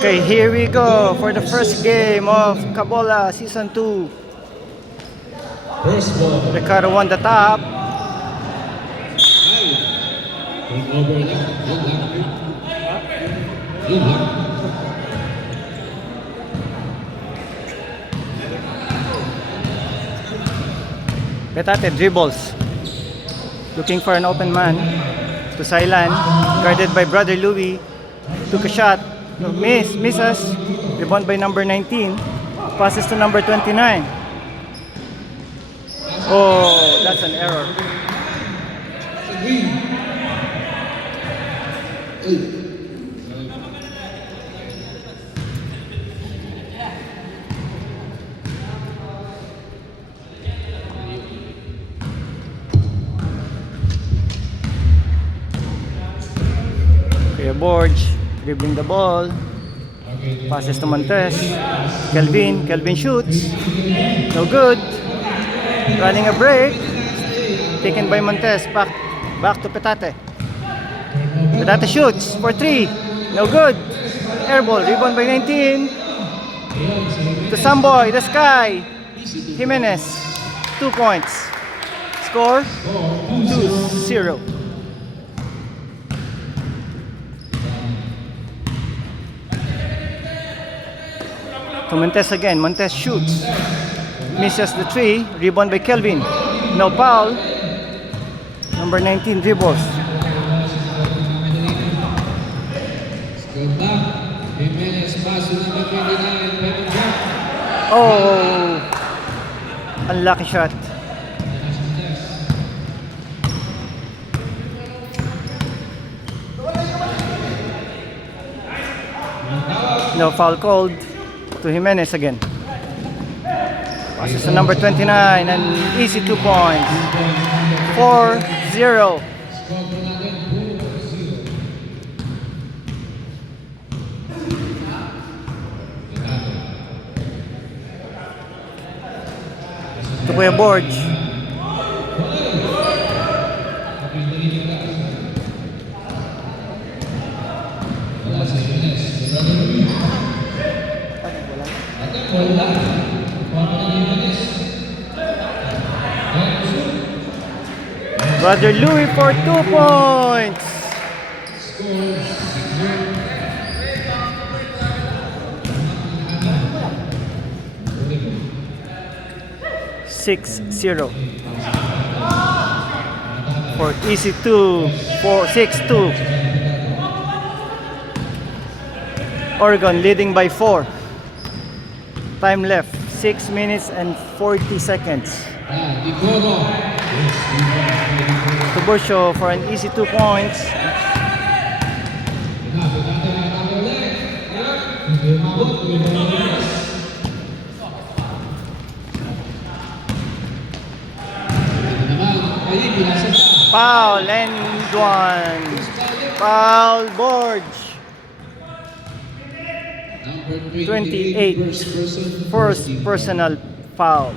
Okay, here we go for the first game of Kabola Season 2. First ball. Ricardo won the top. Turn over lang. Yun lang. Yun lang. Petate dribbles. Looking for an open man. To Sailan. Guarded by Brother Louis. Took a shot. No, misses. Rebound by number 19. Passes to number 29. Oh, that's an error. Kuya Borge dribbling the ball. Passes to Montes. Kelvin shoots. No good. Running a break. Taken by Montes. Back to Petate. Petate shoots for 3. No good. Airball. Rebound by 19. To Samboy. The Sky. Jimenez. 2 points. Score 2-0. To Montes again. Montes shoots. Misses the 3. Rebound by Kelvin. No foul. Number 19 dribbles. Good luck. Jimenez pass to number 29. Pwede jump. Oh! Unlucky shot. No foul called to Jimenez again. Passes to number 29 and easy 2 points. 4-0. To Kuya Borge. Brother Louis for 2 points. 6-0. For easy 2. For 6-2. Oregon leading by 4. Time left 6 minutes and 40 seconds. To Borcio for an easy 2 points. Foul and one. Foul Borge. 28. First personal foul.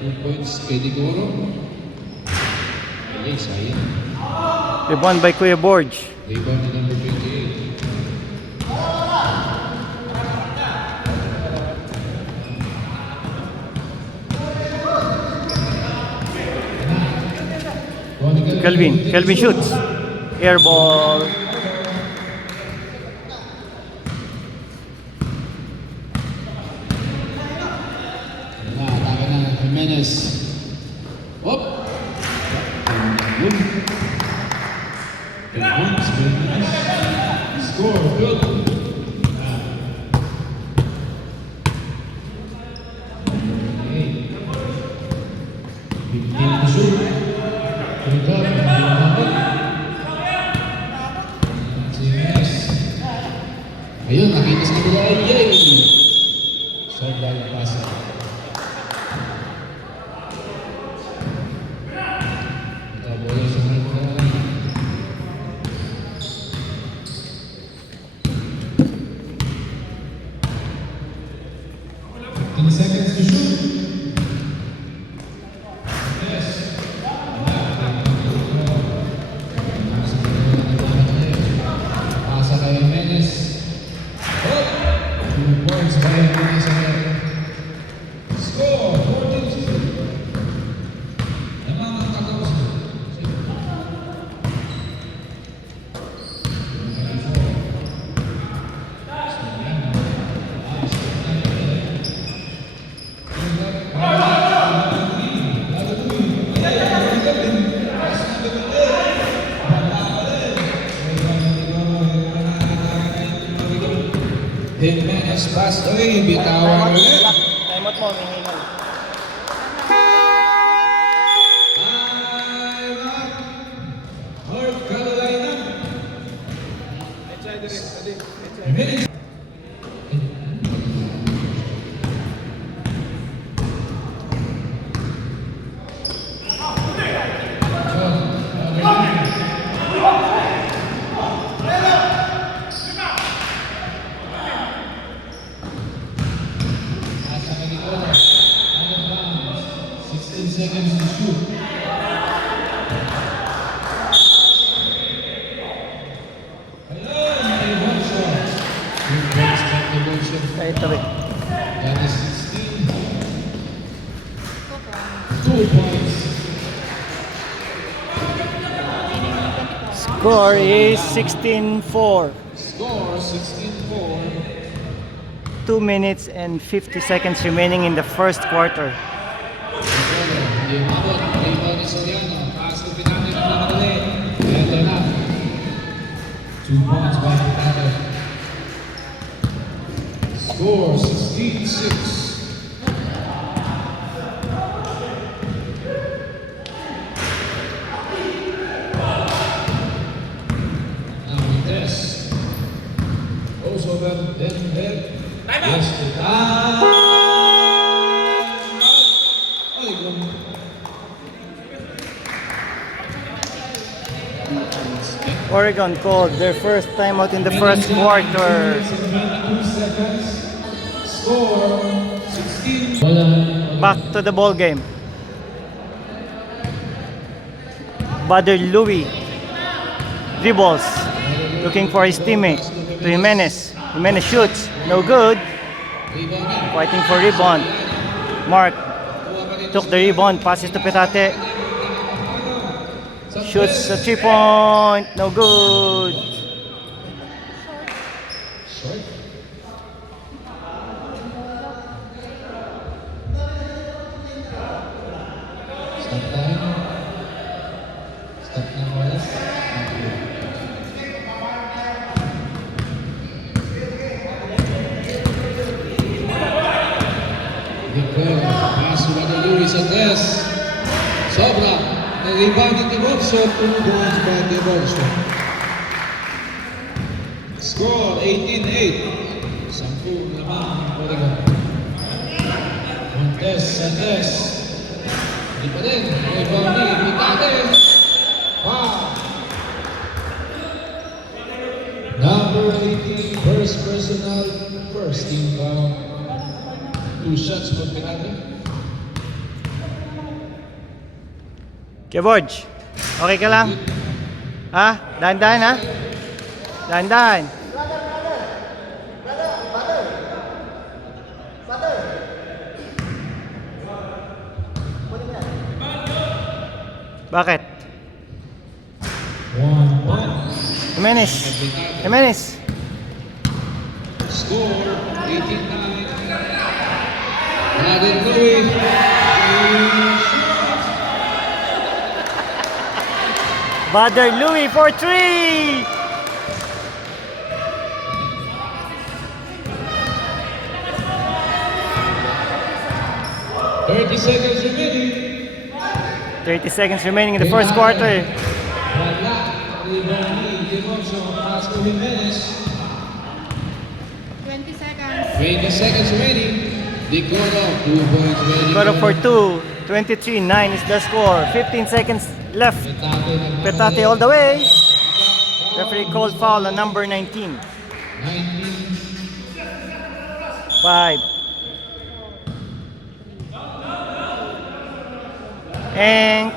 2 points kay Digoro. Ay, sayang. Rebound by Kuya Borge. Rebound to number 28. Kelvin shoots. Air ball. Atake na Jimenez. Op! Score, good. Ayun, nakinis na nila AJ. Sobrang pasa. Bola sa mga 10 seconds to shoot. Pasa kay Jimenez. Jimenez pass. Uy, bitawan ulit. Time out mo, mihingal. Time up. North Carolina. Jimenez. Nasa Manila. Out of bounds. 16 seconds to shoot. Hello, Devotion. Good points by Devotion. Kahit tabi. That is 16. 2 points. Score is 16-4. Score 16-4. 2 minutes and 50 seconds remaining in the first quarter. Hindi umabot. Rebound ni Soriano. Pass to Pinate na madali. Ito na. 2 points by Pinate. Score 16-6. Now with this. Also then head. Yes, the time. Ay, gum. Oregon called their first timeout in the first quarter. 22 seconds. Score 16. Wala. Back to the ball game. Bader Louie dribbles, looking for his teammate. To Jimenez. Jimenez shoots, no good. Rebounding. Fighting for rebound. Mark took the rebound, passes to Petate. Shoots a 3-point, no good. Short. Stop time. Stop ng oras. Nicole, pass to Bader Louie sa tres. Sobra. Nag-rebound ni Devotion. 2 points by Devotion. Score 18-8. 10 lamang ang Oregon. Montes sa tres. Hindi pa din. Rebound ni Pitate. Wow! Number 18, first personal, first team foul. 2 shots for Pitate. Kevorge, okay ka lang? Ha? Dahan-dahan ha? Dahan-dahan. Bakit? 1 point. Jimenez. Jimenez. Score 18-9. Bader Louie. Bader Louie for 3. 30 seconds remaining. 30 seconds remaining in the first quarter. Wala. Rebound ni Devotion. Pass to Jimenez. 20 seconds. 20 seconds remaining. Decoro, 2 points ready. Got up for 2. 23-9 is the score. 15 seconds left. Petate all the way. Referee called foul on number 19. 19. 5. And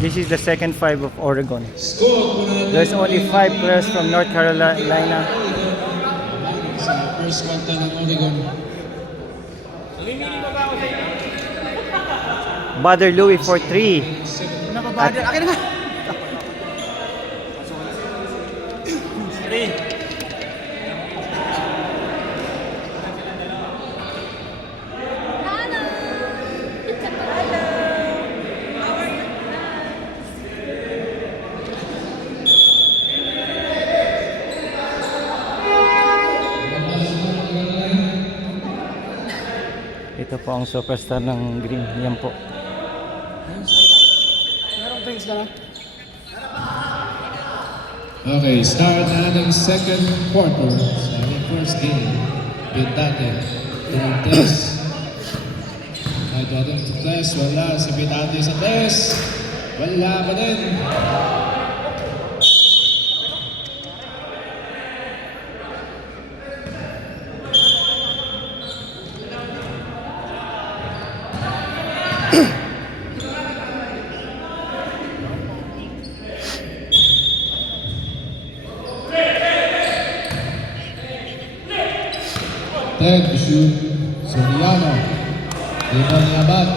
this is the second 5 of Oregon. There's only 5 players from North Carolina. Sa first quarter ng Oregon. Bader Louie for 3. po ang superstar ng green. Yan po. Merong drinks ka na? Okay, start na ng second quarter sa ating first game. Pitate, Cortez. Ay, ating test, wala. Si Pitate sa test. Wala pa din. Ted, shoot. Soriano. Limon ni Abad.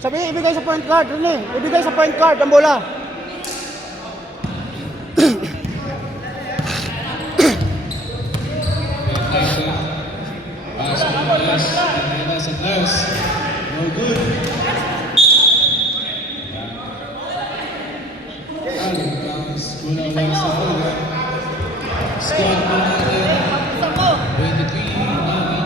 Sabi, ibigay sa point guard, Rene. Ibigay sa point guard ang bola. Pass to Reyes. Reyes sa test. No good. Kulang lang sa ulo. Squad po natin. 23 namin.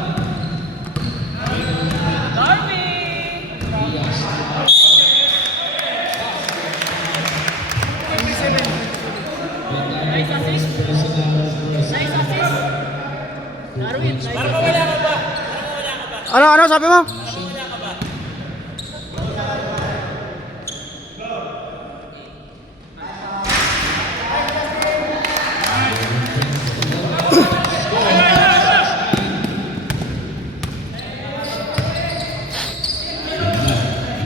Ano sabi mo?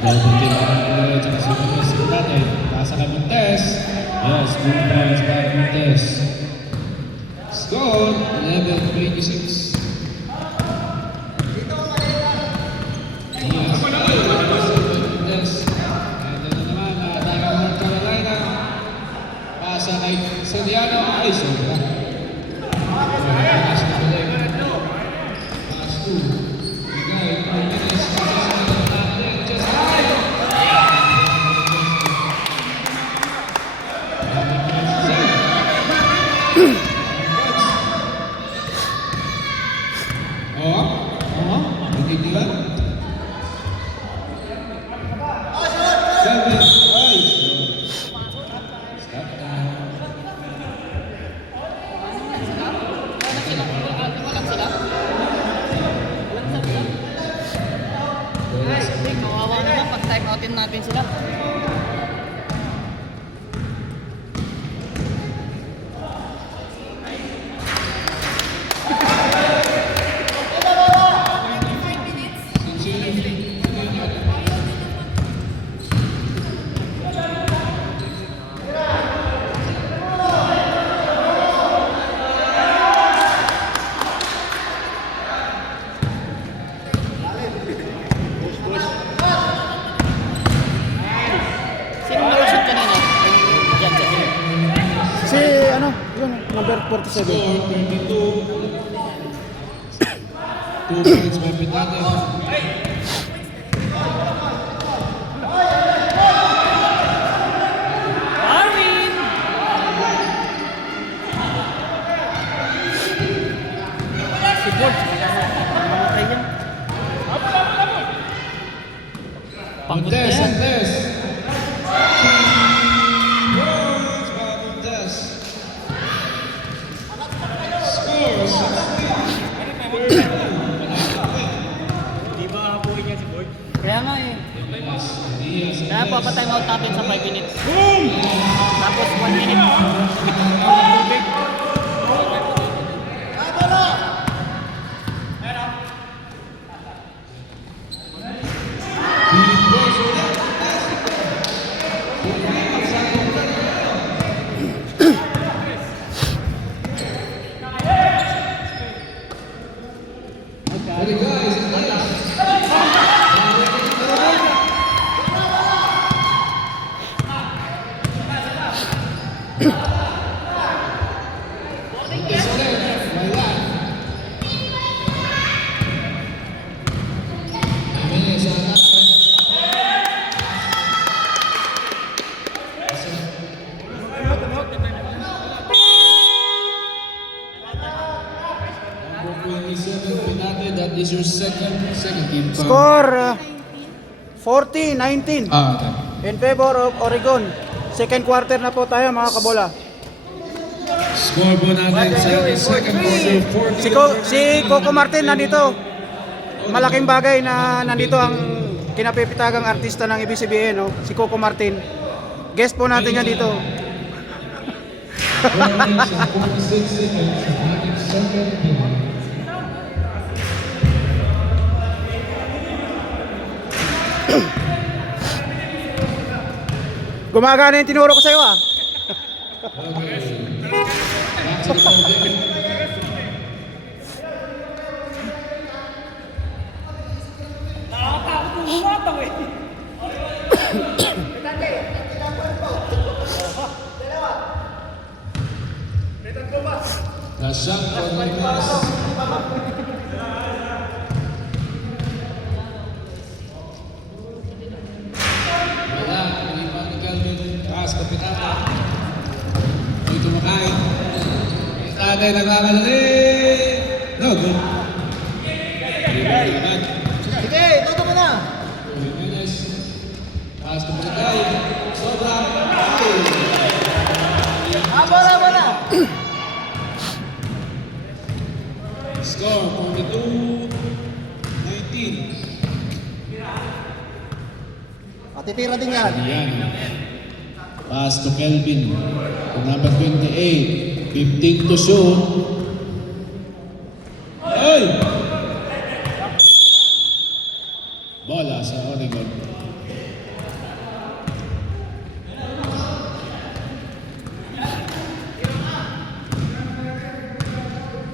Double team na tsaka si Pitate. Nasa kami test. Yes, good points para kami test. Score 11-26. Yes, ito na naman, atake ng North Carolina. Pasa kay Soriano. Ay, sobra. Pass to Pass to Bigay, Martinez. Hindi Seven. Stop time. Kawawa naman pag time outin natin sila. Sino nakashoot kanina? Diyan sa gilid. Si ano, yun, number 47. Score 22. 2 points by Pitate. Arvin! Si George, mamatay yan. Montes, Montes. Points by Montes. Score 16. Kaya nga eh. Kaya papatime out natin sa 5 minutes. Tapos 1 minute. Tubig. Ready guys, Montes ulit, wala. Jimenez ang attack. second team foul. Score 40-19 Okay. in favor of Oregon. Second quarter na po tayo mga kabola. Score po natin sa ating second quarter, 40. Si Coco Martin nandito. Malaking bagay na nandito ang kinapipitagang artista ng ABCBN, no? Si Coco Martin. Guest po natin yan dito. 46 seconds sa ating second quarter. Gumagana yung tinuro ko sa'yo ah. Okay. Back to the podium. The shot for Nicholas. Wala, hindi pa ni Kelvin. Taas, kapitata. May tumakain. May tagay nagkakalali. No, good. Sige, toto mo na. Jimenez. Taas, kapitay. Sobra. Bola. Score 42-19. Matitira din yan. Ayan. Pass to Kelvin. To number 28. 15 to shoot. Ay! Bola sa Oregon.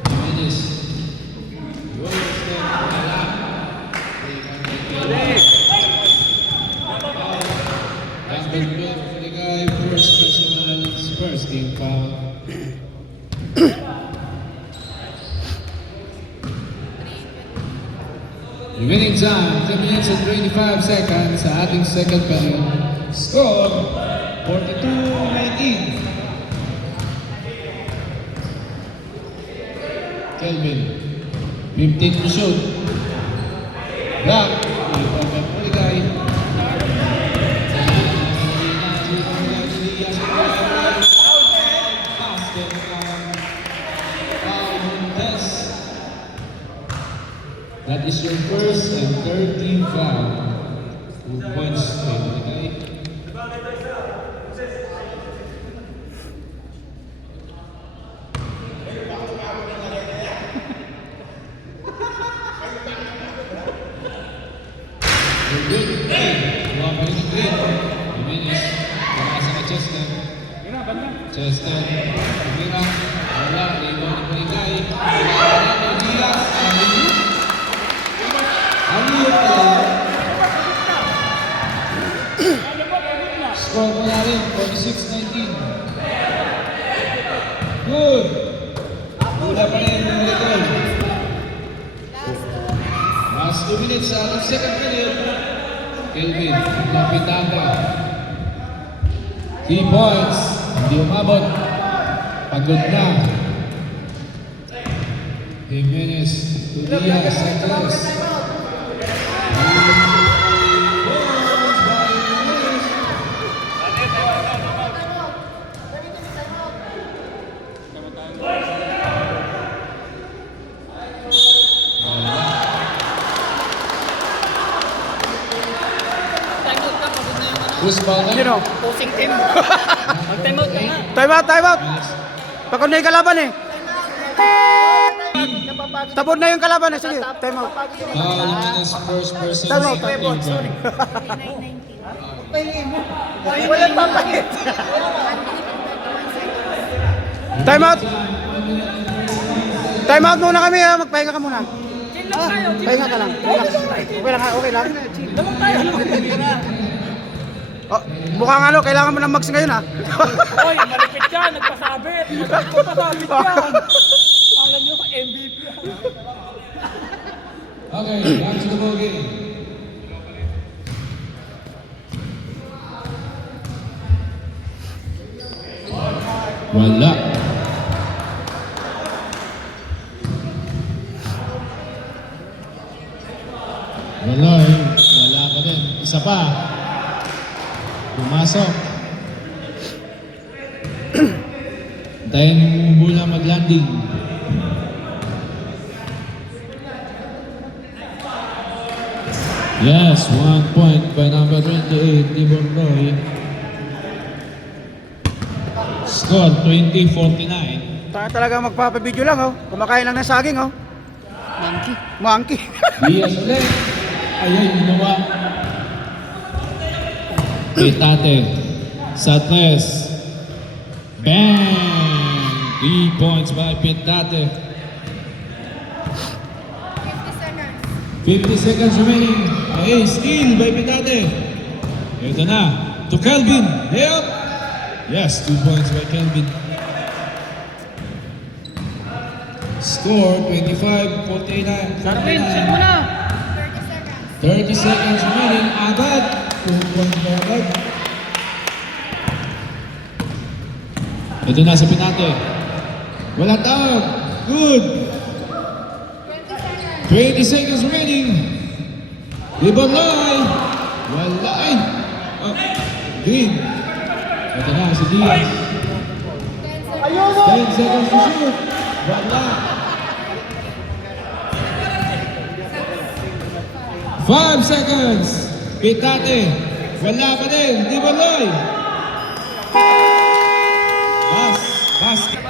Jimenez. First team foul. Remaining time, 10 minutes and 25 seconds sa ating second period. Score, 42-19. Kelvin, 15 to shoot. Block, Uligay. That is your first and third team foul. 2 points kay Uligay. Good. Buha pa rin ang green. Jimenez. Pagkasa ka Chester. Chester. Pumira. Wala. Rebound ni Uligay. Diaz. Aliyot pala. Score mo na rin. 46-19. Good. Wala pa rin ang Uligay. Last 2 minutes sa ating second period. Kelvin, Lapitanga. 3 points. Hindi umabot. Pagod na. Jimenez, Diaz, Santos. Timeout ka, pagod na yung ano. Who's ball na? Sino? Posing team. Mag-timeout ka nga. Time out. Pagod na yung kalaban eh. Tapos na yung kalaban eh. Sige, time out. Jimenez, first person. Time out. Team foul. Walang papakit. Time out. Time out muna kami ha. Magpahinga ka muna. Pahinga ka lang. Okay lang ha. Okay lang. Oh, mukhang ano, kailangan mo ng mags ngayon ha. Oy, malipit yan, nagpasabit. Nagpasabit yan. Alam nyo, MVP yan. Okay, back to the ball game. Wala. Wala pa din. Isa pa. Pumasok. Tayo muna mag-landing. Yes, 1 point by number 28, Tibor Roy. Score 20-49. Talaga magpapabideo lang, oh. Kumakain lang ng saging, oh. Monkey. Monkey. Diaz ulit. Ayun, ginawa. Pitate. Sa tres. Bang! 3 points by Pitate. 50 seconds remaining. Hey, steal by Pitate. Ito na. To Kelvin. Layup. Yes, 2 points by Kelvin. Score 25-49. Sarapin, set mo na. 30 seconds remaining. Agad. 2 points by agad. Ito na sa Pinate. Wala tawag. Good. 20 seconds remaining. Ibonay. Wala. Ay. Oh. Green. Ito na si Diaz. 10 seconds to shoot. Wala. 5 seconds. Pitate. Wala pa din. Ibonay. Basket.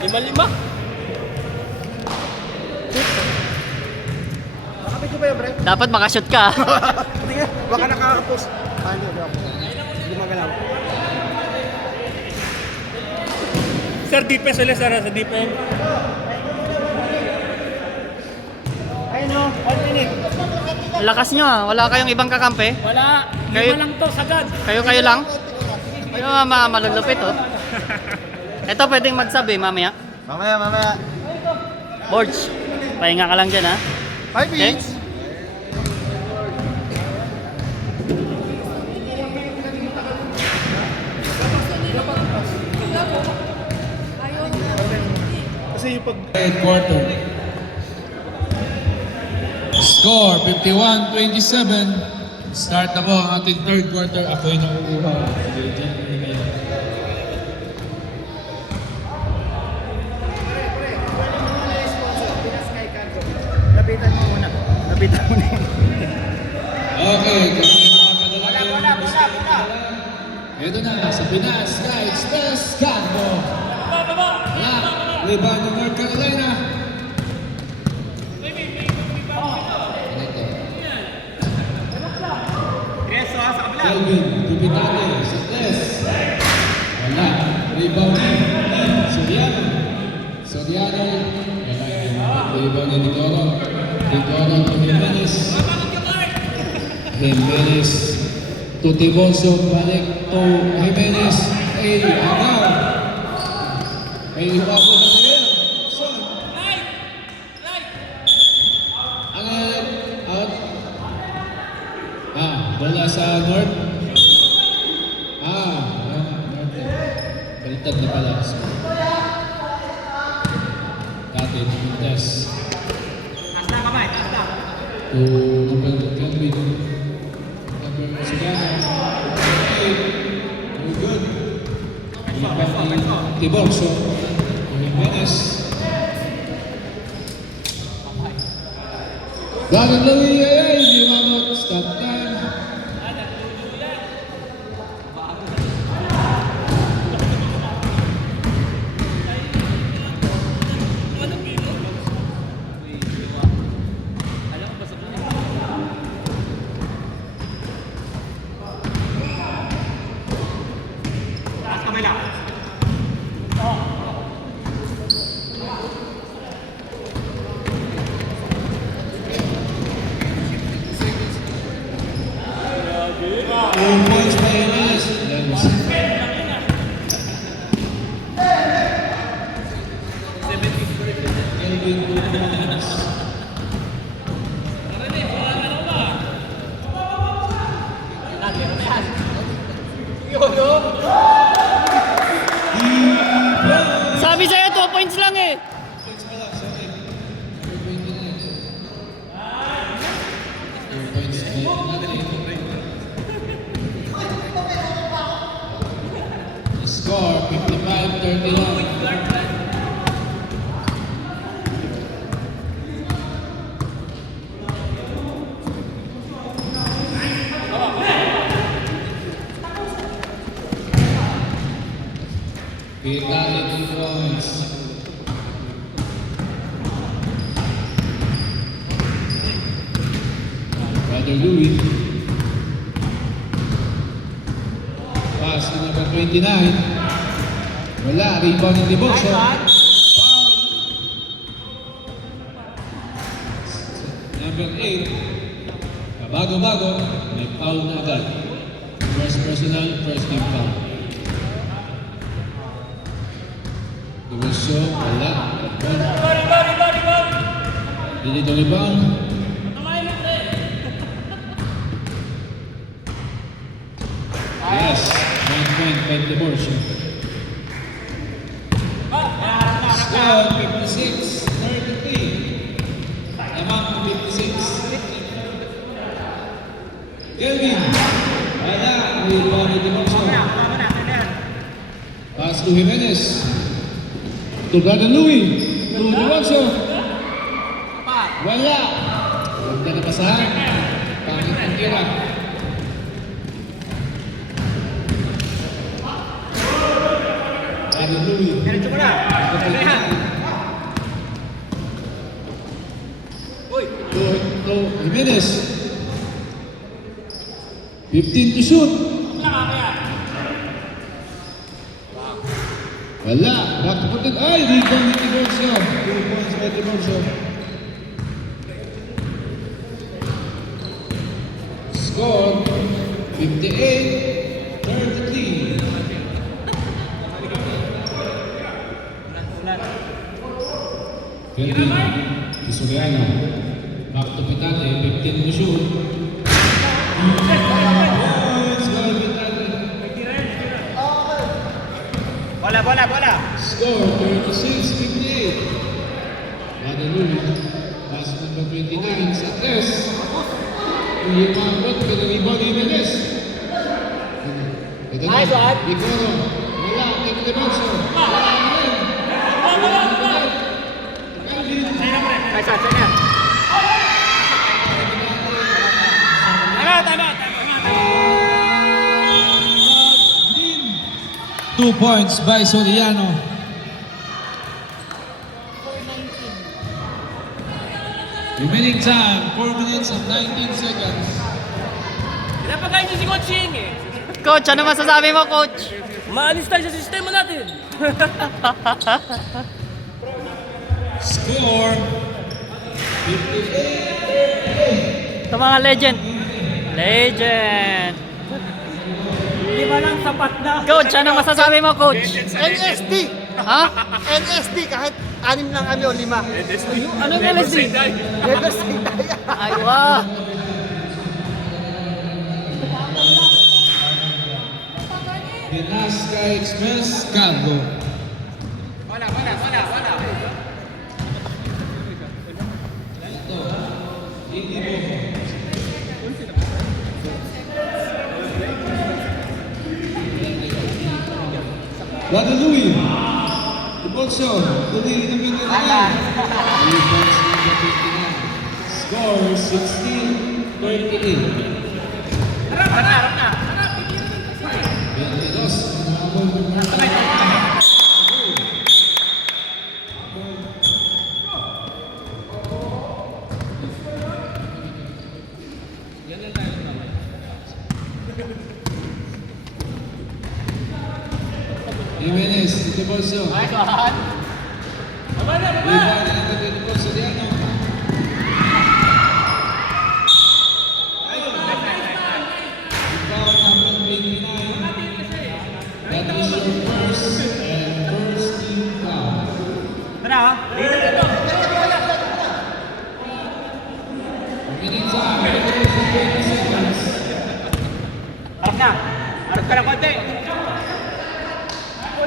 Lima-lima. Nakapit ko ba yun, pre? Dapat makashoot ka. Hindi nga, baka nakakapos. Hindi, hindi magalaw. Sir, defense ulit, sir. Sa defense. Ayun, oh. 1 minute. Lakas nyo ah. Wala kayong ibang kakampi. Wala. Kayo- Lima lang to, sagad. Kayo lang. Kayo malulupit oh. Ito pwedeng magsabi mamaya. Mamaya. Boards. Pahinga ka lang dyan ha. 5 Okay? minutes. Kasi yung pag... Third quarter. Score 51-27. Start na po ang ating third quarter. Ako'y nauuha. Lapitan mo muna. Lapitan mo na. Okay, kami mga padala. Ito na, sa Pinas Sky Express Cargo. Rebound ng North Carolina. Kelvin, Tupitane, sa tres. Wala. Rebound ni Soriano. Soriano. Wala. Rebound ni Digoro. Digoro to Jimenez. Jimenez to Tiboso. Balik to Jimenez. Ay, agaw. Ay, iwapo na niya. Son. Out. Bola sa North. North. Baliktad na pala. Dati, Montes. To number Kelvin. Number Sugano. Okay. Very good. Tiborso. Jimenez. Dagan Louie, di mamot. Stop time. Points by Jimenez. Kelvin Jimenez. Score 55-31. Pitali 2 points. Brother Louis. Pass to number 29. Wala, rebound ng Dibokso. Foul. Number 8. Kabago-bago, may foul na agad. First personal, first team foul. Dibokso, wala. Dito rebound. Yes, 1 point by Dibokso. Score 56-33. Amount to 56. Kelvin. Wala. Rebound ni Dibokso. Pass to Jimenez. To Brother Louis. To Dibokso. Wala. Huwag na napasahan. Pangit ang tira. Brother Louis. To Jimenez. 15 to shoot. Wala. Back to put it. Ay, rebound ni Dibokso. 2 points by Dibokso. Score 58-33. Kelvin to Soriano. Back to Pitate, 15 to shoot. Points by Pitate. Bola. Score 36-58. Brother Louis. Pass number 29 sa tres. Hindi maabot, pero rebound ni Jimenez. Ito na. Nice one. Icoro. Wala. Ito Dibokso. Wala na rin. Kelvin. Green. 2 points by Soriano. Remaining time, 4 minutes and 19 seconds. Pinapakain niyo si Coach Ying eh. Coach, ano masasabi mo, Coach? Maalis tayo sa sistema natin. Score 58. Ito mga legend. Legend. Hindi ba lang sapat na? Coach, ano masasabi mo, Coach? NSD! Ha? NSD kahit 6 lang kami o 5. Ano yung LSD? Never say die. Ay, wow. Pinasca Express Cargo. Brother Louis. Dibokso. Louis number 29. Rebounds number 59. Score 16-38. 22. Umabot ng Jimenez, Dibokso. Rebound number 24, Soriano. Rebound number 29. That is your first and first team foul. Remaining time, 20 seconds.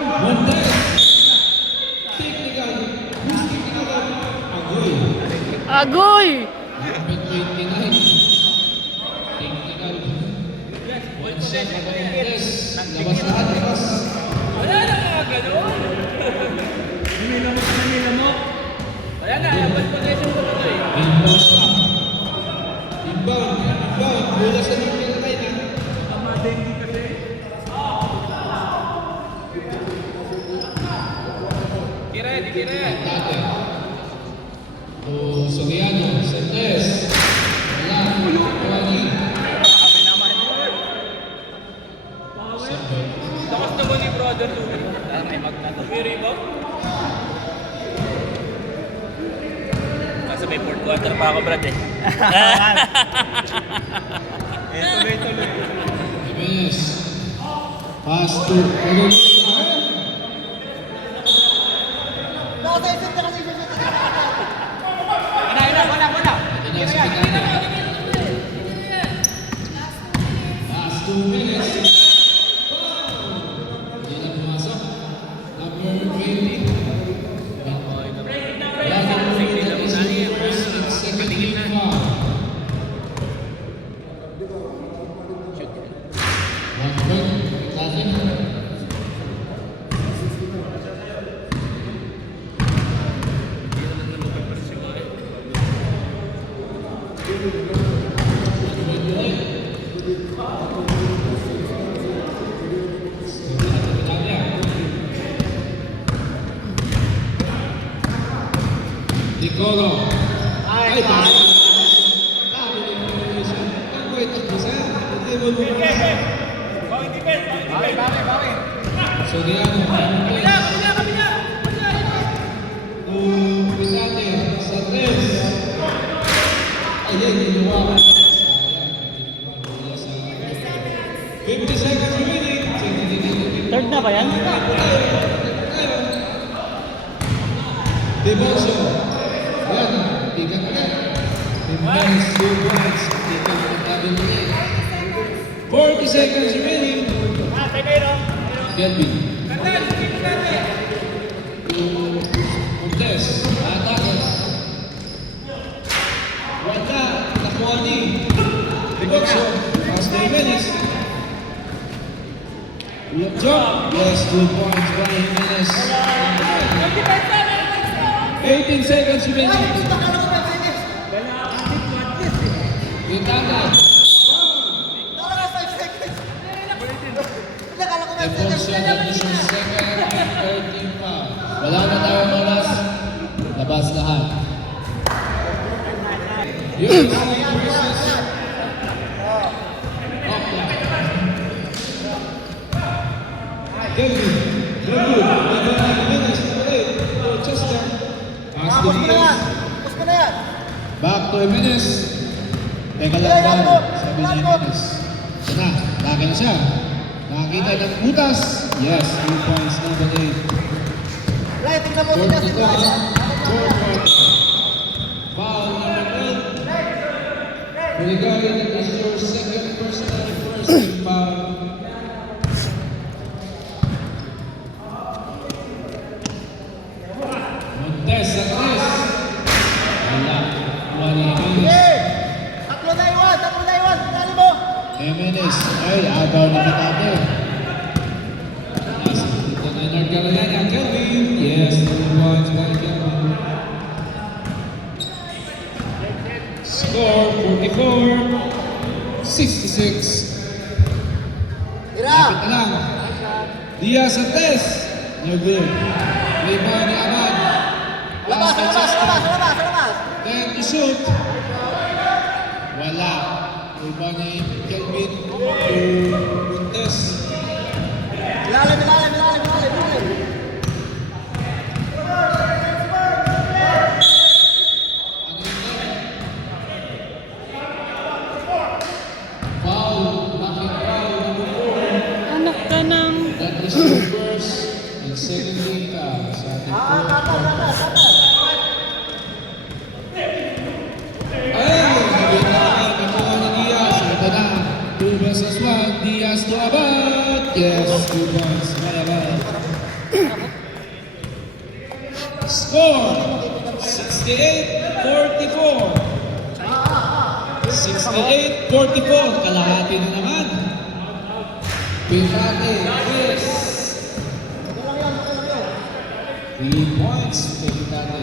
Montes. Technical. Who's technical? Agoy. Agoy! Number 29. Technical. One shot, Montes. Labas lahat, labas. Pitate. To Soriano, Sandes. Wala. Kuwani. Lakas naman ni Brother Louie. May magkano. May rebound. Kasi may fourth quarter pa ako, Brad eh. Tuloy-tuloy. Jimenez. Pass to Pass to Jimenez. Hindi na pumasok. Number 20. First and second team foul. One point. Natin. Nicolo. Ay, pass. Wait, takbo sa'yo. Soriano. Pisate. Sa tres. Ayan, ginawa. Sayang. 50 seconds remaining. Third na ba yan? Devoso. Ayan, tigan ulit. Defense, 2 points. Tigan ulit natin ulit. 40 seconds remaining. Kelvin. Cortez. Atakas. Wanda. Takuani. Devoso. Pass to Jimenez. Look jump. Yes, 2 points by Jimenez. 18 seconds remaining. Quintana. Devotion addition second and third team foul. Wala na tayong oras. Labas lahat. USA versus Oakland. Kelvin. Good. Jimenez. Chester. Pass to Jimenez. Back to Jimenez. Teka lang daw, sabi ni Jimenez. Ito na, laki na siya. Nakakita ng butas. Yes, 2 points na ba din? 42, 4 quarter. Foul number 12. Brigay, that is your second personal first team foul. Montes sa tres. Wala. Wala Jimenez. Jimenez. Ay, agaw na Pitate. Dito na North Carolina. Kelvin. Yes, 2 points by Kelvin. Score 44-66. Lapit na lang. Diaz Santes. No good. Rebound ni Amad. Labas. 10 to shoot. Wala. Rebound ni Kelvin to Montes. Foul, knocking foul number 4. Anak ka ng... That is your first and second team foul sa ating fourth quarter. Ay, nabitahan, nakuha ni Diaz. Ito na, 2 versus 1. Diaz to Abad. Yes, 2 points by Abad. Score, 68-44. 68-44. Kalahati na naman. Pitate, yes. 3 points kay Pitate.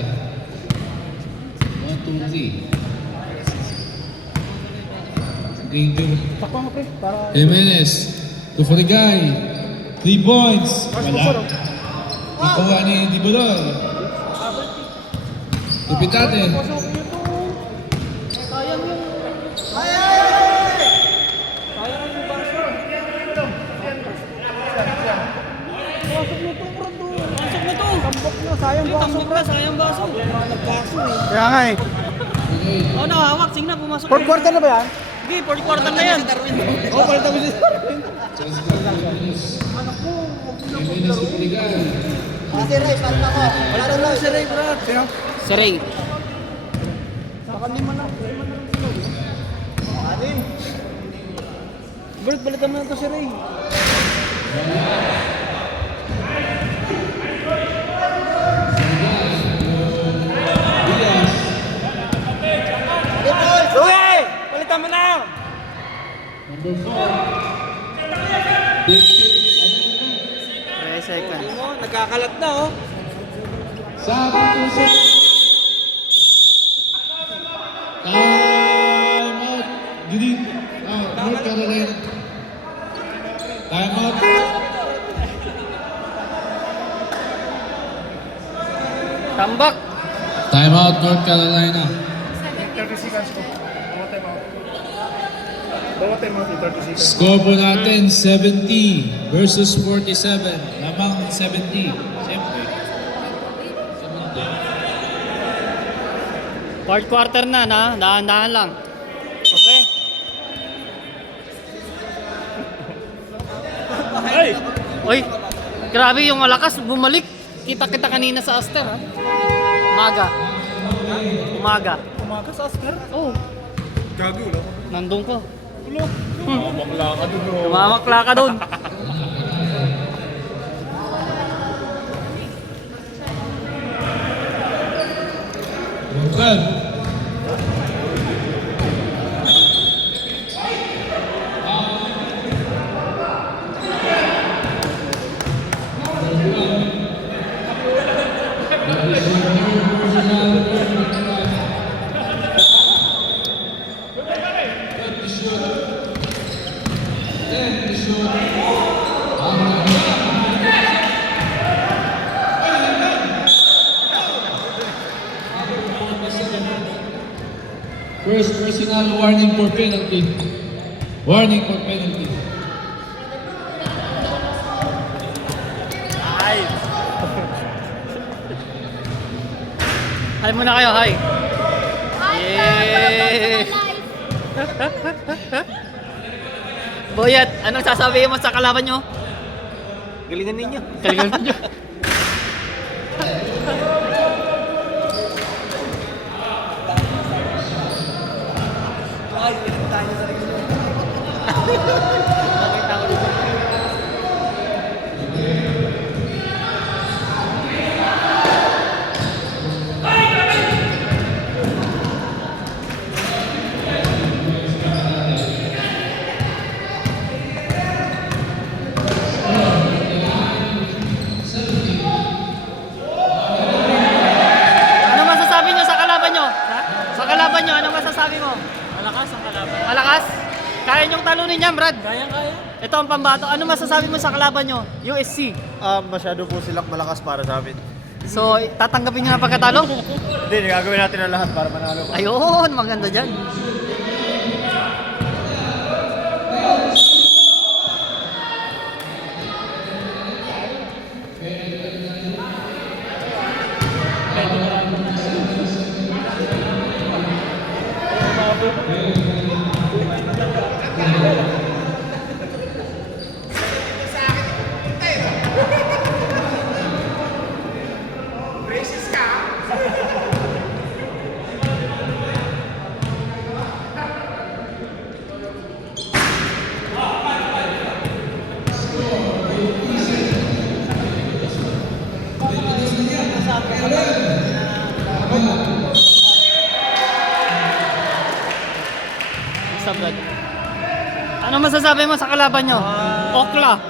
1, 2, 3. Danger. Jimenez. To for the guy. 3 points. Wala. Nakuha ni Dibulor. Pipitate. Sayang yung... Sayang yung baso. Pasok mo to. Tambok na, sayang Ay, tambok na, sayang baso. Kaya nga eh. Oh, nakahawak. Sige na, pumasok. Fourth quarter na ba yan? Sige, fourth quarter na yan. Oo, palit mo si Just 3 minutes. 3 minutes to bigay. Wala na si Ray, bro. Sino? Si Ray. Saka lima na. Bert, balikan mo na ito si Ray. Diaz. Okay! Palitan mo na! Number 4. 3 seconds. Nagkakalat na oh. Sa puso. Time out. Green. North Carolina. Time out. Tambak. Time out, North Carolina. 30 seconds ko. Bawa time out. 30 seconds. Score po natin 70 versus 47. Lamang 70. Siyempre. 70. Fourth quarter na, dahan-dahan lang. Okay. Ay! Uy, grabe yung malakas, bumalik. Kita-kita kanina sa Aster, ha? Umaga. Umaga sa Asker. Oh, Gago, wala ko. nandun ko. Ulo. Bakla ka dun bro. Tumamakla ka doon. Well, first personal warning for penalty. Warning for penalty. Hi muna kayo, hi. Yay! Boyat, anong sasabihin mo sa kalaban nyo? Galingan ninyo. Galingan nyo. Ano masasabi nyo sa kalaban nyo? Sa kalaban nyo, ano masasabi mo? Malakas ang kalaban. Malakas? Kaya nyong talunin yan, Brad. Kaya. Ito ang pambato. Ano masasabi mo sa kalaban nyo? USC. Masyado po silang malakas para sa amin. So, tatanggapin nyo na pagkatalo? Hindi, gagawin natin ang lahat para manalo. Ayun, maganda dyan. Isa, Brad. Ano masasabi mo sa kalaban nyo? Okla.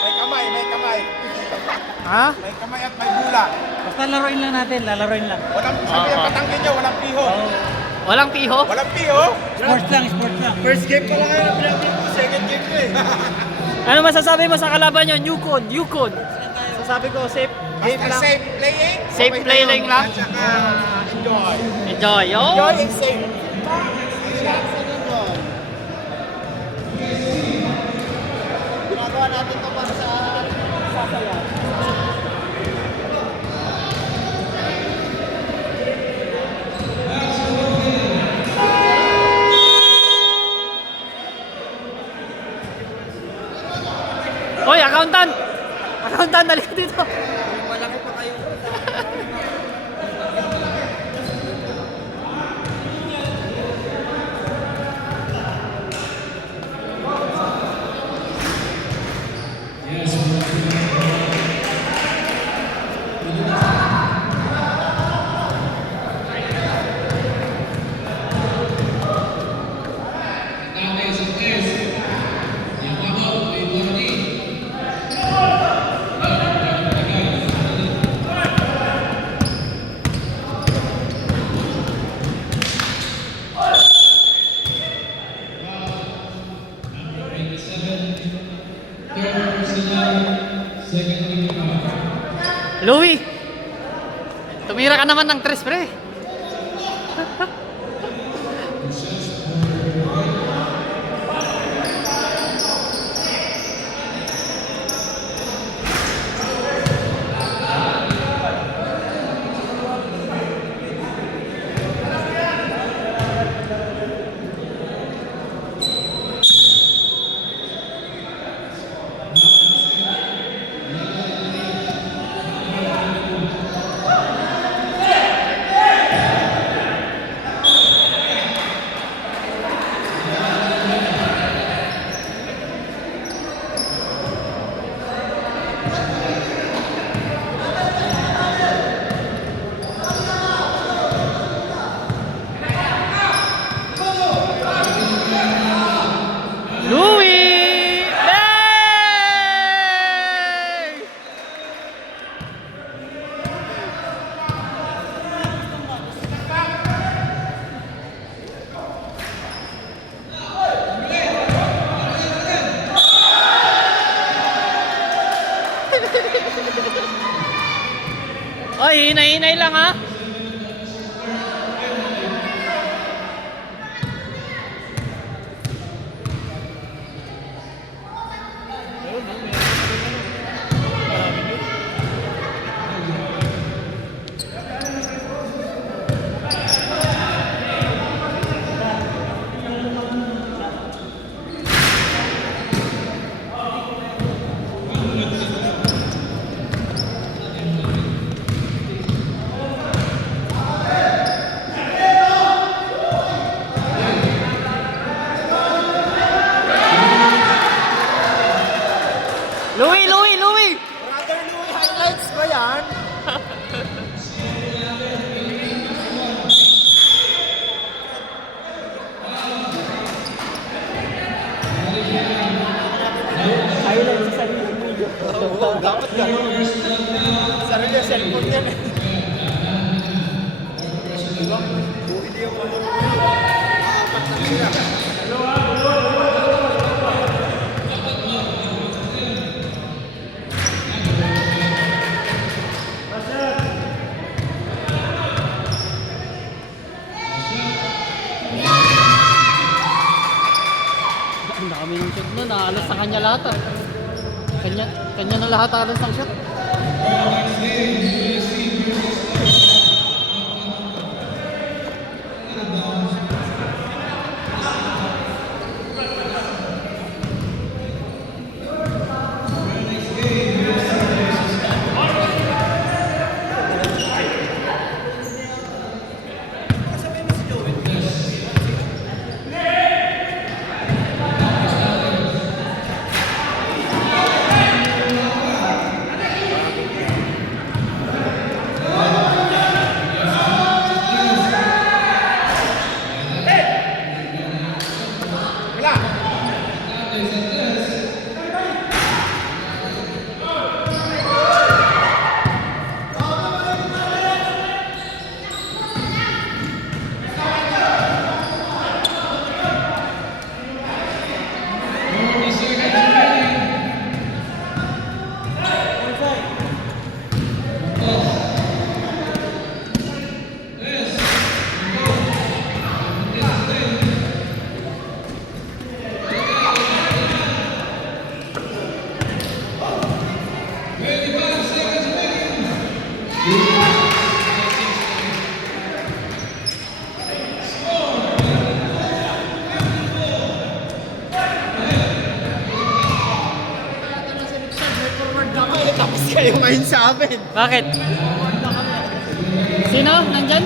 May kamay, may kamay. Ha? May kamay at may bula. Basta laruin lang natin, lalaruin lang. Walang sabi ang patangkin niya, walang piho. Walang piho? Walang piho. Sports lang, sports lang. First game pa lang yung pinapin ko, second game ko eh. Ano masasabi mo sa kalaban nyo? Yukon. masasabi ko, safe game lang. Safe playing. Safe okay na playing yun. lang. At saka enjoy. Enjoy, yo! Enjoy and safe. Ginagawa natin to para sa sasaya. Hoy, accountant! Accountant, dali ka dito. Malaki pa kayo. Louie! Tumira ka naman ng tres, pre. Louie! Yay! Oy, hinay-hinay lang ha. Louie, Louie, Louie! Brother Louie, highlights ba yan? Highlight sa sarili mo. Oo, dapat gano'n. Sarili yung cellphone yan eh. Diba? Hindi yung apat na sila. Ang dami ng shot nun, halos sa kanya lahat ah. Kanya na lahat halos ng shot. Tapos kayo ngayon sa amin. Bakit? Sino? Nandyan?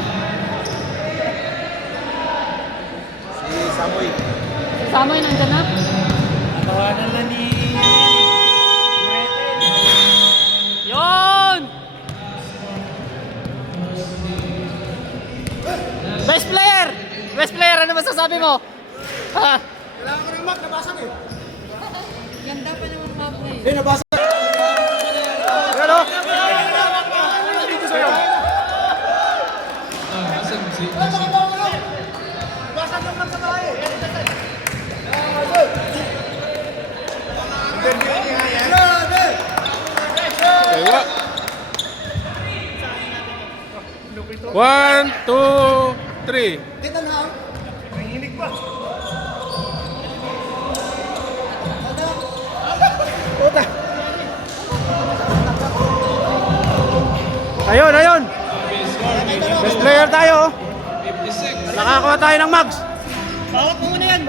Si Samoy. Si Samoy nandyan na? Tawanan na ni... Yon! Best player! Best player! Ano masasabi mo? Ha? Kailangan ko ng map, nabasag eh. Ganda pa naman map eh. Hindi, nabasag. Ano? Dito sa'yo. Asan si... Nabasag yung map sa tayo. Okay, 1, 2, 3. Kita na. Nanginig pa. Puta. Ayun, ayun. Best player tayo. 56. Nakakuha tayo ng mags. Bawat mo muna yan!